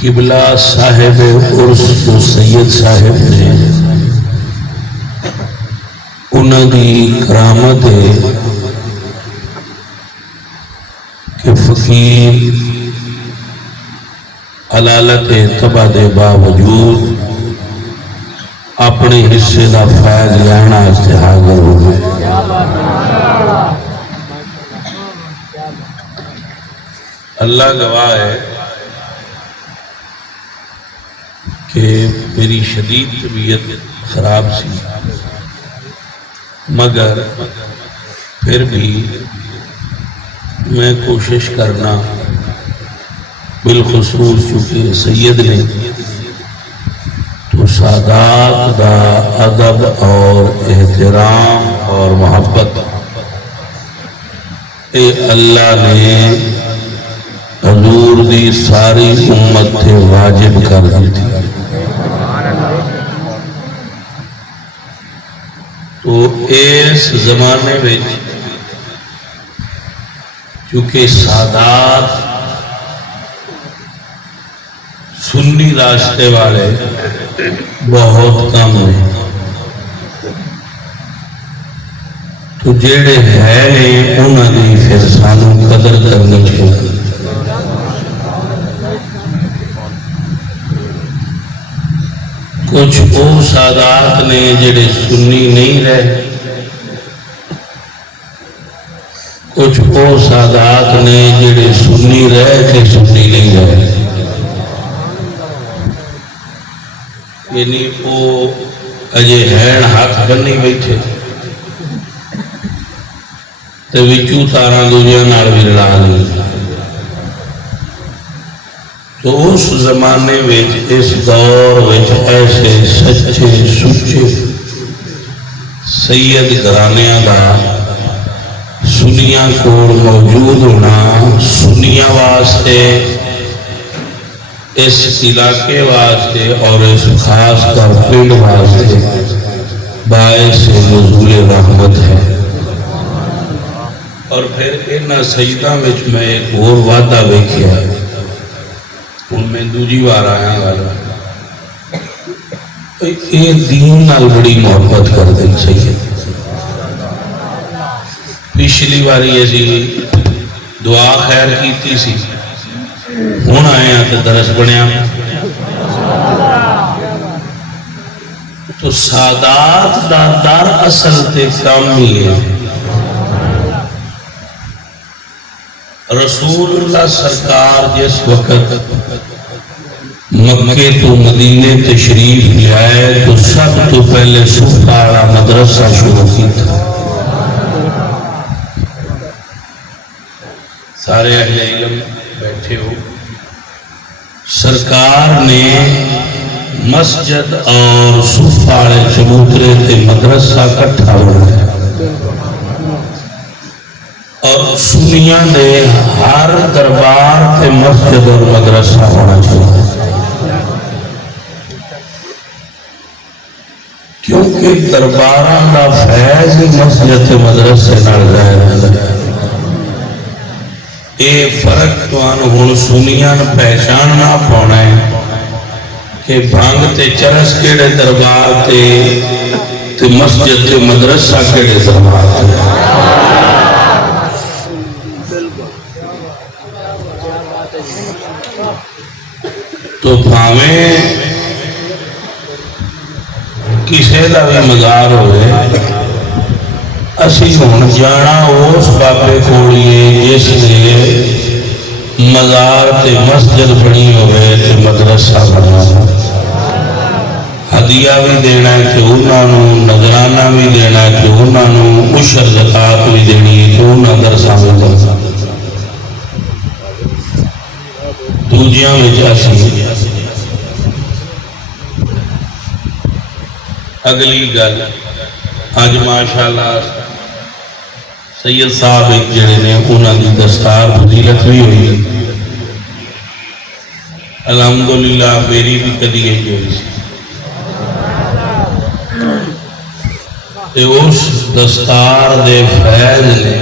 قبلہ صاحب عرس جو سید صاحب نے انہوں دی کرامت ہے کہ فقیر علالت تباہ دے باوجود اپنے حصے دا فیض لینا حاضر ہو گئے۔ اللہ گواہ ہے کہ میری شدید طبیعت خراب سی، مگر پھر بھی میں کوشش کرنا، بالخصوص چونکہ سید نے تو سادات دا ادب اور احترام اور محبت اے اللہ نے حضور دی ساری امت تھے واجب کر دی تھی۔ تو اس زمانے میں چونکہ سادات سنی راستے والے بہت کم ہیں، تو جڑے ہیں انہوں نے پھر سانوں قدر کرنی چاہیے۔ کچھ وہ سادات نے جڑے سنی نہیں رہے، کچھ وہ سادات نے جڑے سنی رہ کے سنی نہیں رہے، یعنی وہ اجے ہین ہاتھ بنی بیٹھے تے وچوں تاراں دوجیاں نال بھی لڑا لی۔ تو اس زمانے وچ اس دور وچ ایسے سچے سچے سید گھرانیاں دا سنیاں کول موجود ہونا سنیاں واسطے، اس علاقے واسطے اور اس خاص کر پنڈ واسطے باعث نزول رحمت ہے۔ اور پھر انہاں سیداں وچ میں ایک اور وعدہ ویکھیا، ہن میں دوجی بار آیا والا، یہ دین نال بڑی محبت کر دیں سید۔ پچھلی باری اسی دعا خیر کیتی سی، ہوں آئے ہیں تو درس بنیا۔ تو سادات دا در اصل تے کام ہی ہے، رسول اللہ سرکار جس وقت مکے تو مدینے تشریف لے آئے تو سب تو پہلے صفہ والا مدرسہ شروع کی تھا۔ سارے اہل علم بیٹھے ہو، سرکار نے مسجد اور صفہ والے چبوترے تے مدرسہ کٹھا بنایا، اور سنیاں دے ہر دربار تے مسجد اور مدرسہ ہونا چاہیے، کیونکہ درباراں دا فیض مسجد تے مدرسے نال ظاہر ہے۔ اے فرق تو ہن سنیاں پہچاننا پاؤنا ہے کہ بھنگ تے چرس کیڑے دربار تے مسجد تے مدرسہ کیڑے دربار تے۔ تو بھاویں کسی دا بھی مزار ہوئے، اسی ہوں جانا اس بابے کولیے جس نے مزار تے مسجد بنی ہوئے تے مدرسہ بنا ہو، ہدیہ بھی دینا ہے کہ انہوں نظرانہ بھی دینا ہے کہ انہوں عشر زکات بھی دینی ہے کہ انہوں درسہ بھی دینا۔ دوجیاں وچ اسی اگلی گل اج ماشاءاللہ سید صاحب ایک جڑے نے انہوں کی دستار فضیلت بھی ہوئی، الحمدللہ میری بھی کدی یہی ہوئی سی۔ اس دستار دے فیض نے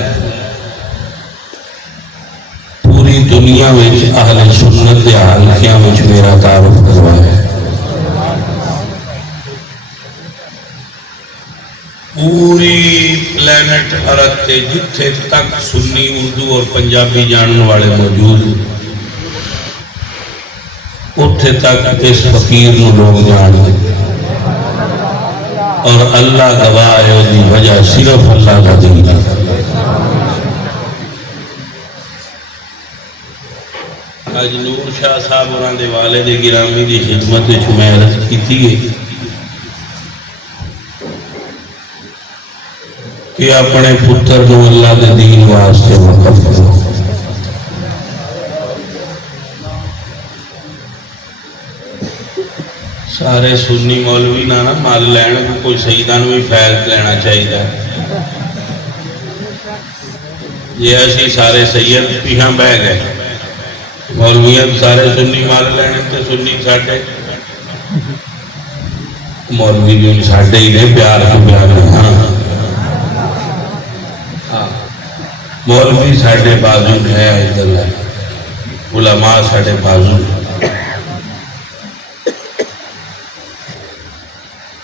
پوری دنیا میں اہل سنت کے حلقیاں میں میرا تعارف کروایا. پوری پلانٹ ارتھ تے جتھے تک سنی اردو اور پنجابی جاننے والے موجود اتھے تک اس فقیر نو لوگ جان دے اور اللہ گواہ ہے دی وجہ صرف اللہ کا دین ہے. آج نور شاہ صاحب اور دے والد گرامی دی خدمت میں عرض کیتی ہے کہ اپنے پتر نو اللہ دے دین واسطے وقف کرو. سارے سنی مولوی نہ مل لین کوئی سیدہ بھی فیض لینا چاہیے. یہ اسی سارے سید پیچھا بہ گئے مولویت سارے سنی مل لین تو سنی ساڈے مولوی بھی ساڈے ہی نے پیار تو پیار نہیں. ہاں مولوی ساڈے بازو ہے ادھر علماء ساڈے بازو.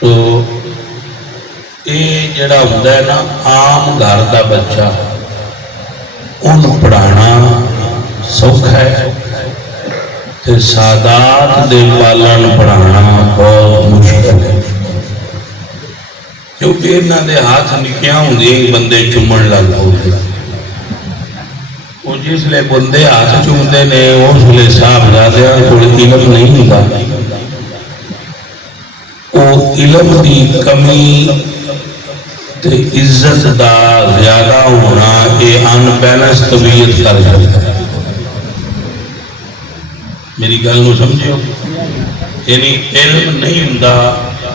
تو یہ جڑا ہوتا ہے نا عام گھر کا بچہ ان پڑھانا سوکھا ہے تے سادات دے پالن پڑھانا بہت مشکل ہے کیونکہ انہوں دے ہاتھ نکیاں ہوندی بندے چومن لگ پاؤ. وہ جس لئے بندے ہاتھ چومتے نے اس لئے صاحبزادیاں کول علم نہیں ہوتا. وہ علم دی کمی تے عزت دا زیادہ ہونا یہ ان بیلنس طبیعت کر جاتا ہے. میری گل نو سمجھو یعنی علم نہیں ہوندا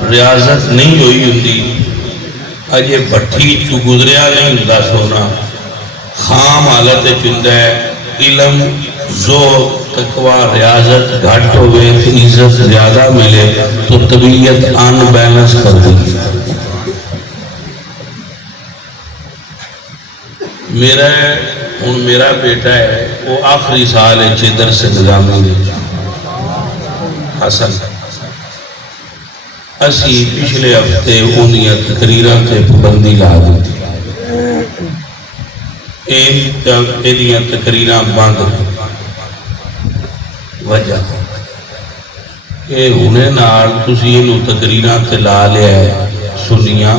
ریاضت نہیں ہوئی ہوندی اجے بٹھی چو گزریا نہیں ہوندا سونا خام حالت چوندا ہے. علم زور تقوی ریاضت گھٹ ہوئے تو عزت زیادہ ملے تو طبیعت ان بیلنس کر دی. میرا بیٹا ہے وہ آخری سال ہے چیدر سے نظامی دے حسن اسی پچھلے ہفتے انہی تقریران تے پابندی لا دی. یہ تقریران بند وجہ کہ ہونے نال تسی انہوں تقریران تے لا لیا ہے سنیاں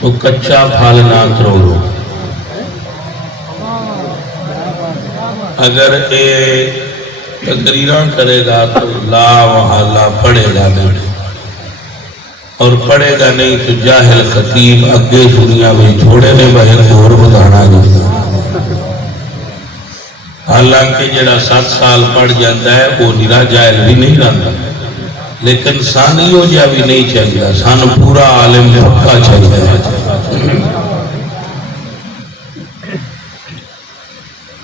تو کچا پھل نہ ترولو. اگر یہ تقریران کرے گا تو لا محالہ پڑھے گا نہیں اور پڑھے گا نہیں تو جاہل خطیب اگے سنیاں میں چھوڑے نے بہت اور بدھانا نہیں. حالانکہ جڑا 7 سال پڑھ جاتا ہے وہ نرا جاہل بھی نہیں رہتا لیکن سانیوں جا بھی نہیں چاہیے سان پورا عالم پکا چاہیے.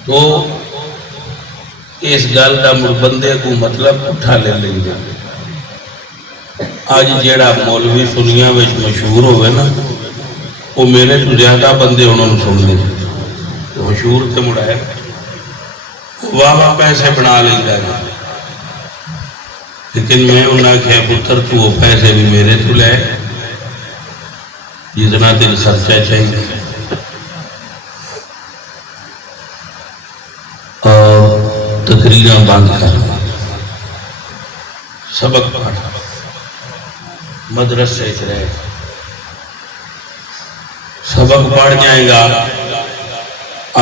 تو اس گل کا بندے کو مطلب اٹھا لے لیں گے. آج جیڑا مولوی سنیاں میں مشہور ہوئے نا وہ میرے تو زیادہ بندے انہوں نے سن لے مشہور تے مڑا ہے واہ پیسے بنا لیں گا لیکن میں انہاں کہا پتر تو وہ پیسے بھی میرے تو لے جتنا دل خرچہ چاہیے اور تقریران بند کر سبق پڑھ مدرسے رہے سبق پڑھ جائے گا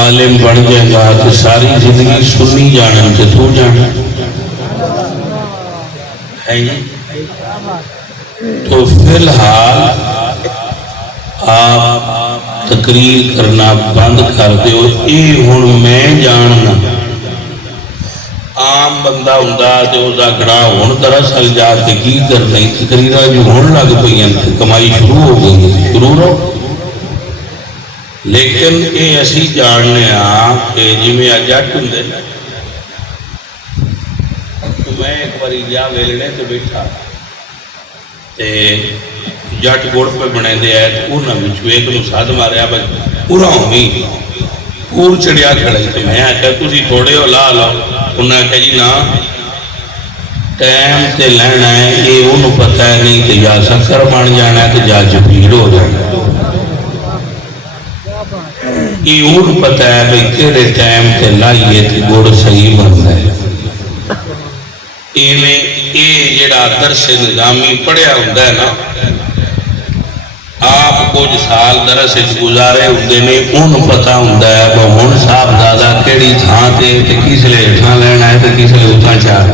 عالم بڑھ جائے گا تو ساری زندگی سنی جانا کہ تو جانا ہے. تو فی الحال آپ تقریر کرنا بند کر دیو. یہ ہوں میں جاننا عام بندہ ہوندہ تو دا گھڑا ہون دراصل جا کے کی کرنا تقریرہ جو ہون لگ پئی کمائی شروع ہو گئی شروع ہو. لیکن یہ اسی جاننے ہاں کہ جی میں جٹ ہوں دے تو میں ایک باری جا ویلنے تو بیٹھا جٹ گوڑ پہ بنے دے آئے تو انہوں نے ایک نو ساتھ ماریا پورا ہوئی کور چڑیا کھڑا تو میں آخیا تھی تھوڑے ہو لا لو. انہیں آخیا جی نہ ٹائم تے لینا ہے یہ انہوں پتہ ہے نہیں تو یا شکر بن جانا ہے تو یا جبیر ہو جانا ہے. یہ انہوں پتہ ہے بھائی کہڑے ٹائم تے لائیے تو گڑ صحیح بنتا ہے. یہ جڑا درس نظامی پڑھیا ہوتا ہے نا آپ کچھ سال درس گزارے ہوتے ہیں انہوں پتہ ہوتا ہے کہ ہوں صاحب دادا کہڑی تھان تے کس لیے ہٹھا لینا ہے تو کس لیے اتنا چاہ.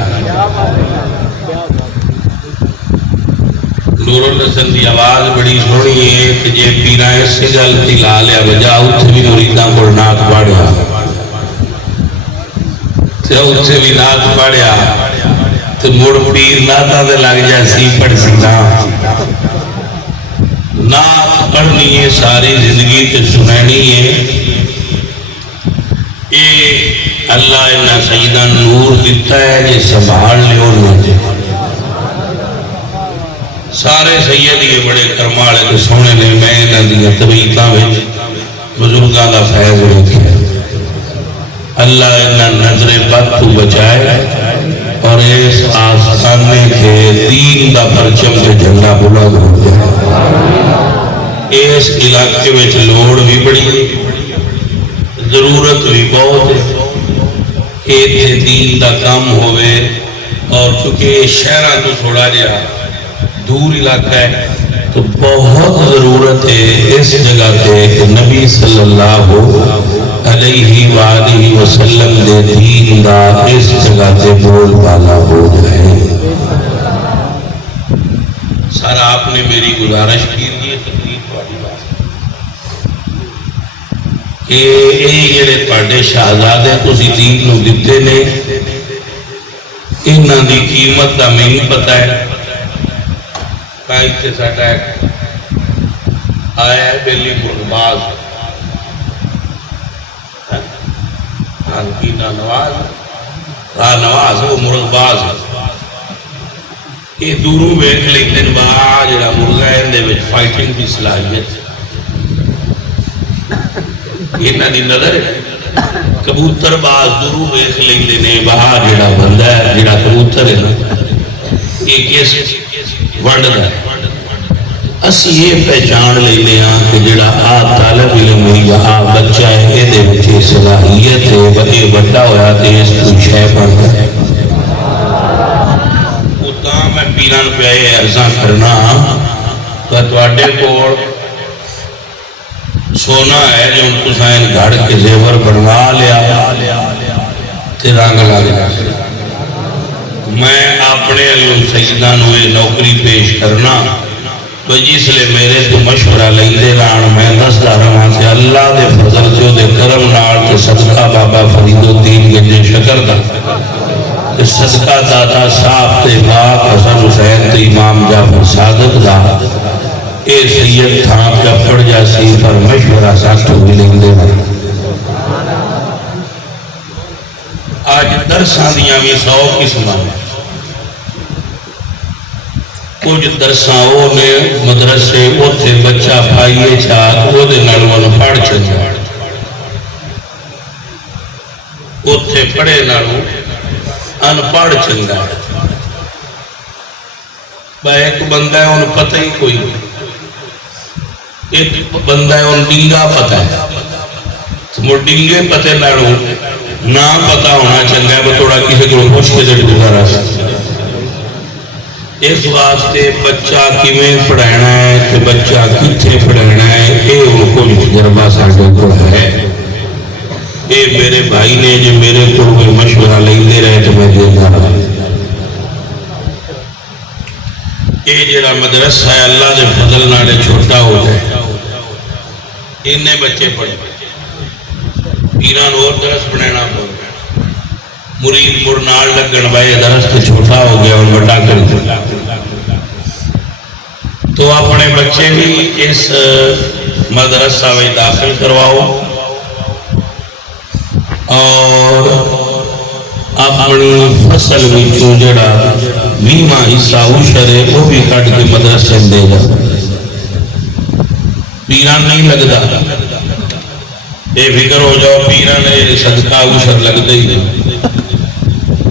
نور الحسن کی آواز بڑی سونی ہے کہ جی پیرا اسی گل کی لا لیا بجا اتنے بھی مریداں کو نعت پڑھیا اتنے بھی نعت پڑھیا تو مڑ پیر نعتاں تے لگ جائے سی پڑھ سکتا. نعت پڑھنی ہے ساری زندگی تے سنانی ہے. یہ اللہ انہاں سیداں نور دیتا ہے جی سنبھال لیو نہ. سارے سید یہ بڑے کرم والے تو سونے نے میں انہاں دی طبیعتاں وچ بزرگاں دا فیض ویکھیا. اللہ انہاں نظر بد تو بچائے اور اس آستانے کے دین دا پرچم تے جھنڈا بلند ہو جائے. اس علاقے میں لوڑ بھی بڑی ضرورت بھی بہت ہے کہ دین دا کام ہوئے. اور چونکہ شہراں تو تھوڑا جہا دور علاقہ ہے تو بہت ضرورت ہے اس جگہ پہ کہ نبی صلی اللہ علیہ وآلہ وسلم دے دین دا اس جگہ پہ بول بالا ہو جائے. سر آپ نے میری گزارش کی ہے تقریب والی بات کہ یہ جڑے تواڈے شہزادے تسی دین نو دتے نے انہاں دی قیمت دا مینوں پتہ ہے. ساڈا آیا ہے بیلی مرغباز نواز وہ مرغباز یہ دوروں ویکھ لیندے باہر جڑا مرغا ہے اندے وچ فائٹنگ کی صلاحیت انہاں دی نظر کبوتر باز دوروں ویکھ لیندے نے باہر جڑا بندہ ہے جڑا کبوتر ہے نا یہ کس ونڈدا ہے. اسی یہ پہچان لینے ہاں کہ جڑا آ طالب علم یا آ بچہ ہے یہ دے وچے صلاحیت ہے یہ بڑا ہویا تے اس کو شے بندا ہے. اتاں میں پیران پہ عرضاں کرنا کہ تواڈے کول سونا ہے جو تساں گھڑ کے زیور بنوا لیا تے رنگ لگ جائے. میں اپنے سیداں نو یہ نوکری پیش کرنا تو جس لئے میرے تو مشورہ لیندے رہن میں دسدا رہاں تے اللہ دے فضل تے دے کرم نال تے صدقہ بابا فرید الدین گنج شکر دا تے صدقہ داتا صاحب تے پاک حسن حسین تے امام جعفر صادق دا اے سید تھاں پہ پڑ جاسی پر مشورہ ساتھو بھی لیندے رہن. آج درساں دیاں بھی 100 قسماں کچھ درساں وہ نے مدرسے اوتھے بچہ پائیے چاہت وہ دے نالوں پڑھ چنگا اوتھے پڑھے نالوں ان پڑھ چنگا با ایک بندہ ہے ان پتہ ہی کوئی ایک بندہ ہے ان ڈنگا پتہ ہے وہ ڈنگے پتہ نالوں نہ پتہ ہونا چنگا ہے وہ تھوڑا کسی کو پوچھ کے دے گزارا سکتا. اس واسطے بچہ کیویں پڑھانا ہے کہ بچہ کتنے پڑھانا ہے یہ ان کو تجربہ ساڈے کول ہے. یہ میرے بھائی نے جو میرے کو مشورہ لیندے رہے تو میں دیتا رہا. یہ جڑا مدرسہ ہے اللہ دے فضل نال چھوٹا ہو جائے انہیں بچے پڑھے پیران اور درس بنانا پڑ مرید مڑ نال لگن بھائی درس تو چھوٹا ہو گیا اور بڑا کر دیا تو اپنے بچے بھی اس مدرسہ میں داخل کرواؤ اور اپنی فصل میں جڑا 20واں حصہ عشر ہے وہ بھی کٹ کے مدرسے دے جا. پیران نہیں لگتا یہ فکر ہو جاؤ پیرا نے صدقہ اشر لگتا ہی نہیں،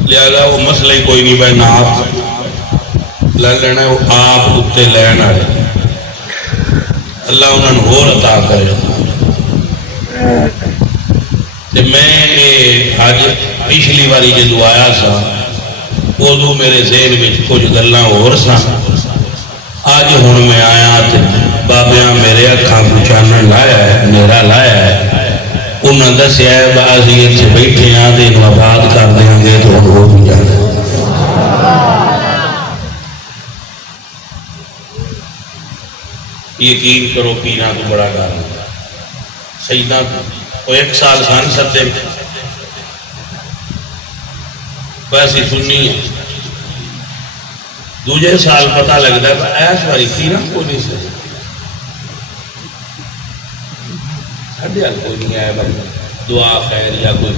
لہذا وہ مسئلہ ہی کوئی نہیں بھائی نات لے لینا، وہ آپ اتنے لین والے اللہ انہوں نے ہور عطا کرے۔ میں اج پچھلی باری جدو آیا سا ادو میرے ذہن میں کچھ گلاں ہور سن، اج ہوں میں آیا تو بابیاں میرے اکھاں کو چانن لایا ہے، ہنیرا لایا ہے، انہوں نے دسیا ہے اسی اتنے بیٹھے ہاں تو یہ آباد کر دیں گے تو ہوں ہو بھی جانا۔ یقین کرو پیران تو بڑا ڈر سیدہ وہ ایک سال سن سدے ویسی سننی ہے، دوجے سال پتہ لگتا ہے ایس باری پیران کو نہیں سکتے ساڈے حال کوئی نہیں آیا بھائی دعا خیر یا کوئی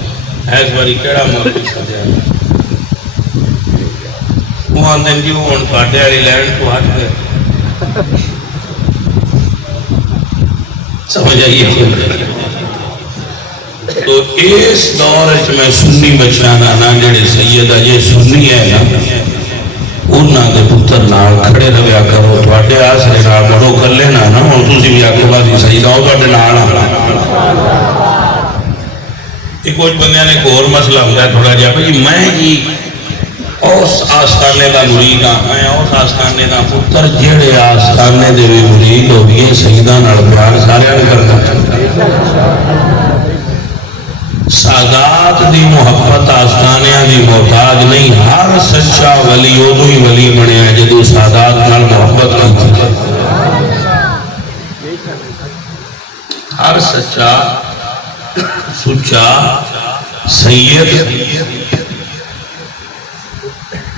ایس باری کہڑا موقع سدیا وہ آدھے جی وہ ہوں تھوڑے والی لینڈ تو ہٹ گئے سمجھ آئیے۔ تو اس دور میں سنی بچانا نا جڑے سید اجے سنی ہے نا انہاں دے پتر نال کھڑے رہیا کرو، تواڈے آسرے نال بڑو کر لینا نا ہن تسی بھی آکھو بازی سید آؤ تواڈے نال آ۔ ایک کچھ بندیاں نے ایک اور مسئلہ ہوتا ہے تھوڑا جہا بھائی میں جی اس آستانے دا مرید ہاں، میں اس آستانے دا پتر جہے آستانے دے بھی مرید ہو گئے سیداں نال پیار سارے نے کرنا۔ سادات دی محبت آستانیاں دی محتاج نہیں، ہر سچا ولی ادو ہی ولی بنیا ہے جدو سادات نال محبت کی۔ ہر سچا سچا سید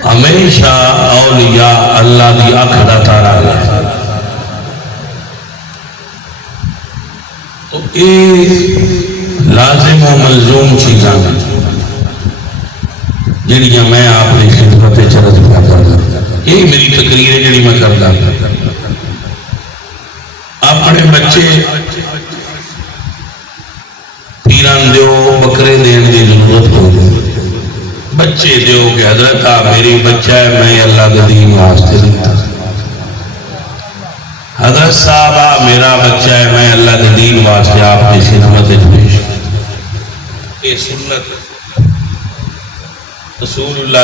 ہمیشہ اولیاء اللہ دی آنکھ دا تارا ہے۔ تو یہ لازم و ملزوم چیزاں جڑیاں میں آپ نے خدمت چرت پیا کردا، یہی میری تقریر ہے جڑی میں کردا۔ اپنے بچے پیران دیو بکرے دین دی ضرورت ہوگی، بچے دیو کہ حضرت آپ میری بچہ ہے میں اللہ کے دین واسطے دیتا، حضرت صاحبہ میرا بچہ ہے میں اللہ کے دین واسطے آپ کی خدمت پیش۔ یہ سنت رسول اللہ